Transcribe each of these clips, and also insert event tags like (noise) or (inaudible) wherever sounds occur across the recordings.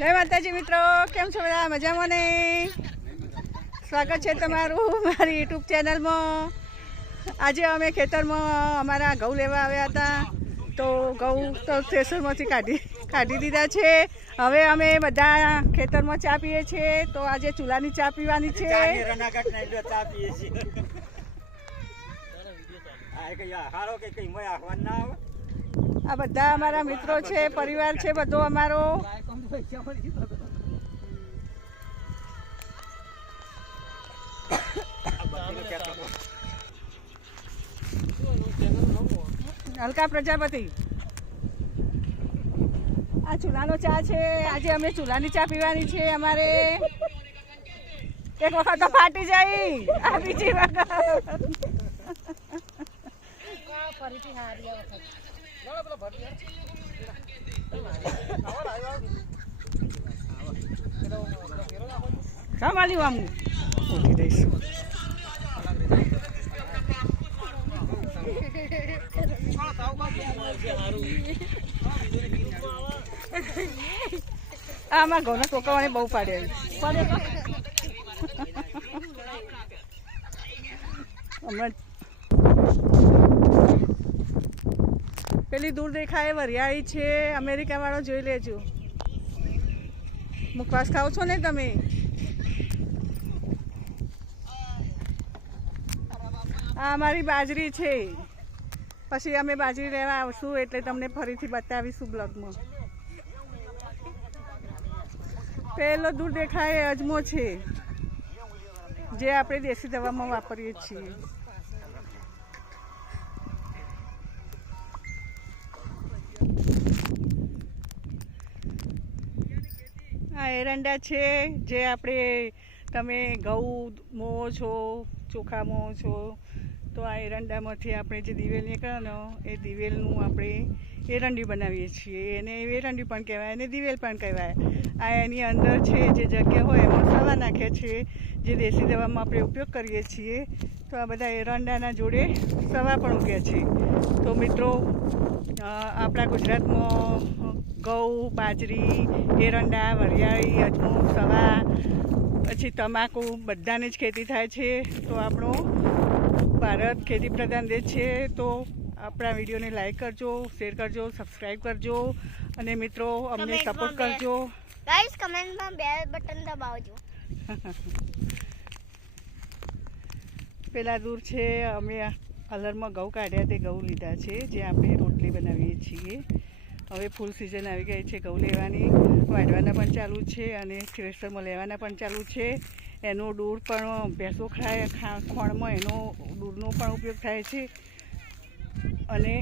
જય માતાજી મિત્રો કેમ છો બધા? મજામાં ને? સ્વાગત છે તમારું મારી યુટ્યુબ ચેનલમાં. આજે અમે ખેતરમાં અમારા ઘઉં લેવા આવ્યા હતા. તો ઘઉં તો થ્રેસરમાંથી કાઢી કાઢી દીધા છે. હવે અમે બધા ખેતરમાં ચા પીએ છીએ. તો આજે ચૂલાની ચા પીવાની છે? આ બધા અમારા મિત્રો છે પરિવાર છે બધો અમારો. કરો. હલકા પ્રજાપતિ. આ ચૂલાનો ચા છે. આજે અમે ચૂલાની ચા પીવાની છે અમારે. એક વખત તો ફાટી જાય. આ બીજી વખત. સંભાળ્યું આમ ઊભી રહીશ આમાં ઘઉંના ટોકાવાને બહુ પાડ્યા હમણાં પેલી દૂર દેખાય, વરિયાળી છે અમેરિકા વાળો જોઈ લેજો. મુખવાસ ખાઓ છો ને તમે? આ અમારી બાજરી છે. પછી અમે બાજરી લેવા આવશું એટલે તમને ફરીથી બતાવીશું બ્લોગમાં. પહેલો દૂર દેખાય અજમો છે, જે આપણે દેશી દવામાં વાપરીએ છીએ. આ એરંડા છે, જે આપણે તમે ઘઉં, મો છો, ચોખા મો છો, તો આ એરંડામાંથી આપણે જે દિવેલ નીકળવાનો એ દિવેલનું આપણે એરંડી બનાવીએ છીએ. એને એરંડી પણ કહેવાય અને દિવેલ પણ કહેવાય. આ એની અંદર છે, જે જગ્યા હોય, એમાં સવા નાખે છે, જે દેશી દવામાં આપણે ઉપયોગ કરીએ છીએ, તો આ બધા એરંડાના જોડે સવા પણ ઉગે છે. તો મિત્રો આપણા ગુજરાતમાં ઘઉં બાજરી એરંડા વરિયાળી અજમો સવા પછી તમાકુ બધાની જ ખેતી થાય છે. તો આપણો ભારત ખેતી પ્રધાન દેશ છે. તો આપણા વિડીયોને લાઈક કરજો શેર કરજો સબસ્ક્રાઈબ કરજો. અને મિત્રો અમને સપોર્ટ કરજો. ગાઈસ કમેન્ટમાં બે બટન દબાવજો. (laughs) પેલા દૂર છે અમે કલરમાં ઘઉં કાઢ્યા તે ઘઉં લીધા છે જે આપણે રોટલી બનાવીએ છીએ. હવે ફૂલ સિઝન આવી ગઈ છે ઘઉં લેવાની. વાઢવાના પણ ચાલુ છે અને થ્રેસરમાં લેવાના પણ ચાલુ છે. એનો દૂર પણ ભેંસો ખાય, ખા- ખોળમાં એનો દૂરનો પણ ઉપયોગ થાય છે. અને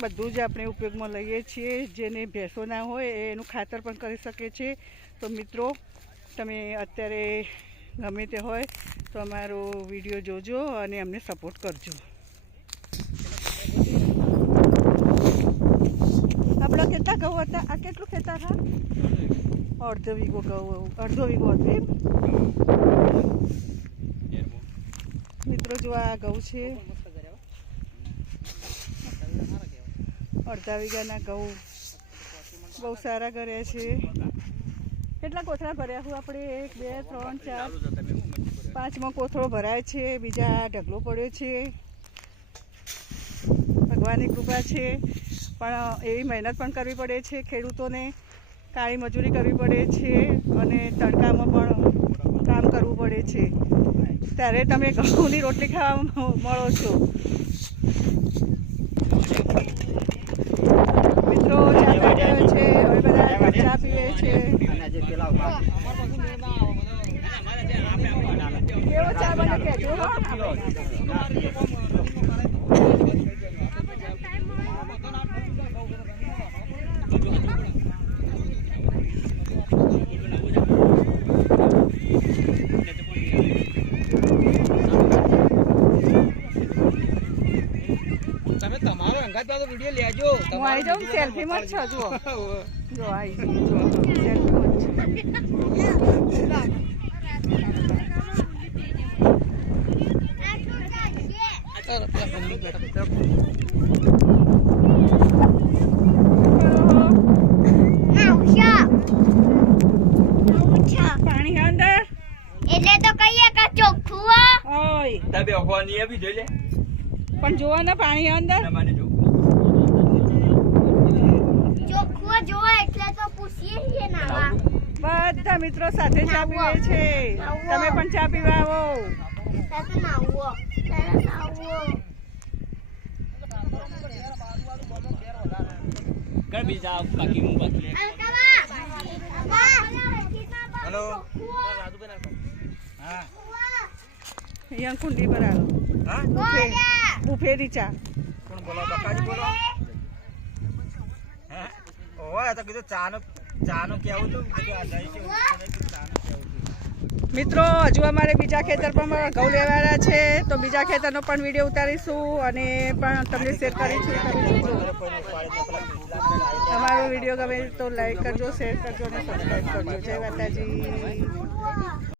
બધું જ આપણે ઉપયોગમાં લઈએ છીએ. જેને ભેંસો ના હોય એનું ખાતર પણ કરી શકે છે. તો મિત્રો, તમે અત્યારે ગમે તે હોય તો અમારો વીડિયો જોજો અને અમને સપોર્ટ કરજો આપણા કેટલા ઘઉં હતા? આ કેટલું ખેતર હા અડધો વીઘો ઘઉં અડધો વીઘો હતું એમ? મિત્રો, જો આ ઘઉં છે. અડધા વીઘાના ઘઉં બહુ સારા કર્યા છે. કેટલા કોથળા ભર્યા હું આપણે? એક, બે, ત્રણ, ચાર, પાંચમો કોથળો ભરાય છે. બીજા ઢગલો પડ્યો છે. ભગવાનની કૃપા છે. પણ એવી મહેનત પણ કરવી પડે છે, ખેડૂતોને કાળી મજૂરી કરવી પડે છે અને તડકામાં પણ કામ કરવું પડે છે. ત્યારે તમે ઘઉંની રોટલી ખાવા મળો છો. મિત્રો, ચા પી છે, હવે બધા ચા પીએ છે. કેવો ચા બને કહેજો હો તમે પાછો વીડિયો લેજો. હું આવી જાઉં સેલ્ફી માં છો જો જો આવી પાણી અંદર. એટલે તો કહીએ કે ચોખ્ખું હો. ઓય. તમે હોવાની એવી જોઈ લે. પણ જોવો ને પાણી અંદર તમારે જો જોવો એટલે તો પૂછીએ છીએ નાવા બધા મિત્રો સાથે ચા પીવે છે. તમે પણ ચા પીવા આવો. બીજા બાકી હું બાકી? હેલો. હા. અહીંયા કુંડી પર આવો. હા? બુફેરી ચા. કોણ બોલો બકાજી બોલો મિત્રો, હજુ અમારે બીજા ખેતર પણ ઘઉં લેવાના છે, તો બીજા ખેતરનો પણ વીડિયો ઉતારીશું અને પણ તમને શેર કરીશું તમારો વીડિયો ગમે તો લાઈક કરજો શેર કરજો અને સબસ્ક્રાઈબ કરજો. જય માતાજી.